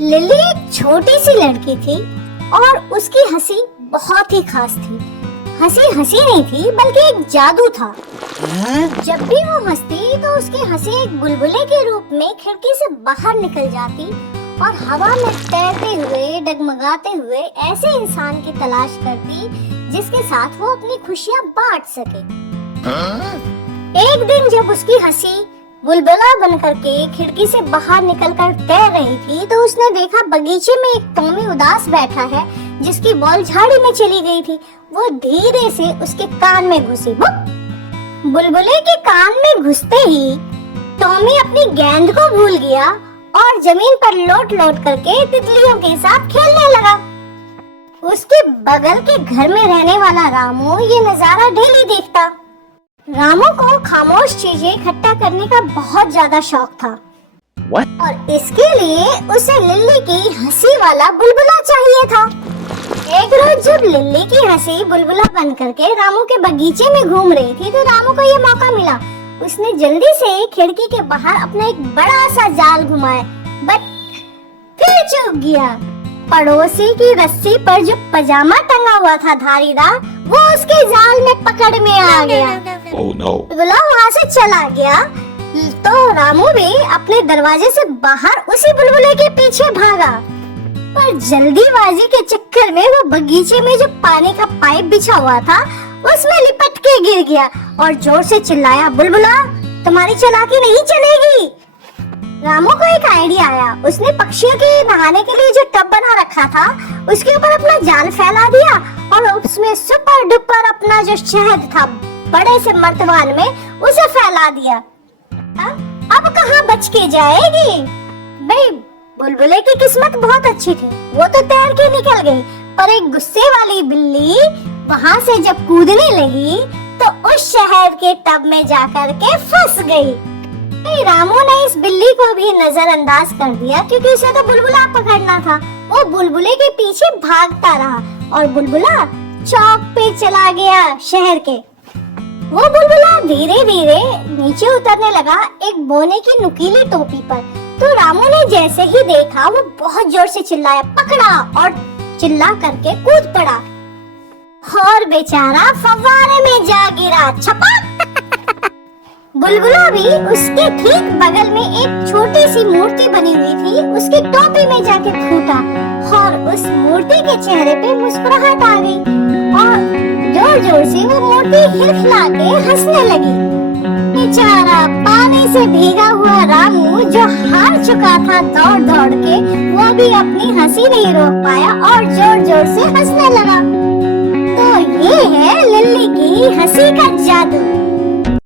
Lily एक छोटी सी लड़की थी और उसकी हंसी बहुत ही खास थी। हंसी हंसी नहीं थी बल्कि एक जादू था। जब भी वो हंसती तो उसकी हंसी एक बुलबुले के रूप में खिड़की से बाहर निकल जाती और हवा में तैरते हुए डगमगाते हुए ऐसे इंसान की तलाश करती जिसके साथ वो अपनी खुशियां बांट सके। एक दिन जब उसकी हंसी बुलबुला बनकर के खिड़की से बाहर निकलकर तैर रही थी तो उसने देखा बगीचे में एक टॉमी उदास बैठा है जिसकी बॉल झाड़ी में चली गई थी। वो धीरे से उसके कान में घुसी। बुलबुले के कान में घुसते ही टॉमी अपनी गेंद को भूल गया और जमीन पर लौट लौट करके तितलियों के साथ खेलने लगा। उसके बगल के घर में रहने वाला रामू ये नजारा डेली देखता। रामू को खामोश चीजें इकट्ठा करने का बहुत ज्यादा शौक था। और इसके लिए उसे लिली की हंसी वाला बुलबुला चाहिए था। एक रोज जब लिली की हंसी बुलबुला बन करके रामू के बगीचे में घूम रही थी तो रामू को ये मौका मिला। उसने जल्दी से खिड़की के बाहर अपना एक बड़ा सा जाल घुमाया, बट फिर चूक गया। पड़ोसी की रस्सी पर जो पजामा टंगा हुआ था धारीदार, वो उसके जाल में पकड़ में आ गया। बुलबुला वहाँ से चला गया तो रामू भी अपने दरवाजे से बाहर उसी बुलबुले के पीछे भागा। पर जल्दीबाजी के चक्कर में वो बगीचे में जो पानी का पाइप बिछा हुआ था उसमें लिपट के गिर गया और जोर से चिल्लाया, बुलबुला तुम्हारी चालाकी नहीं चलेगी। रामू को एक आइडिया आया। उसने पक्षियों के नहाने के लिए जो टब बना रखा था उसके ऊपर अपना जाल फैला दिया और उसमें सुपर डुपर अपना जो शहद था बड़े से मर्तबान में उसे फैला दिया। अब कहाँ बच के जाएगी? भाई बुलबुले की किस्मत बहुत अच्छी थी, वो तो तैर के निकल गई, पर एक गुस्से वाली बिल्ली वहाँ से जब कूदने लगी तो उस शहर के टब में जाकर के फंस गई। रामू ने इस बिल्ली को भी नजरअंदाज कर दिया क्योंकि उसे तो बुलबुला पकड़ना था। वो बुलबुले के पीछे भागता रहा और बुलबुला चौक पे चला गया शहर के। वो बुलबुला धीरे धीरे नीचे उतरने लगा एक बोने की नुकीली टोपी पर। तो रामू ने जैसे ही देखा वो बहुत जोर से चिल्लाया, पकड़ा, और चिल्ला करके कूद पड़ा और बेचारा फव्वारे में जा गिरा, छपक। बुलबुला भी उसके ठीक बगल में एक छोटी सी मूर्ति बनी हुई थी उसकी टोपी में जाके फूटा और उस मूर्ति के चेहरे पे मुस्कुराहट आ गई और जोर जोर से वो मूर्ति हिलखिला के हंसने लगी। बेचारा पानी से भीगा हुआ रामू जो हार चुका था दौड़ दौड़ के, वो भी अपनी हंसी नहीं रोक पाया और जोर जोर से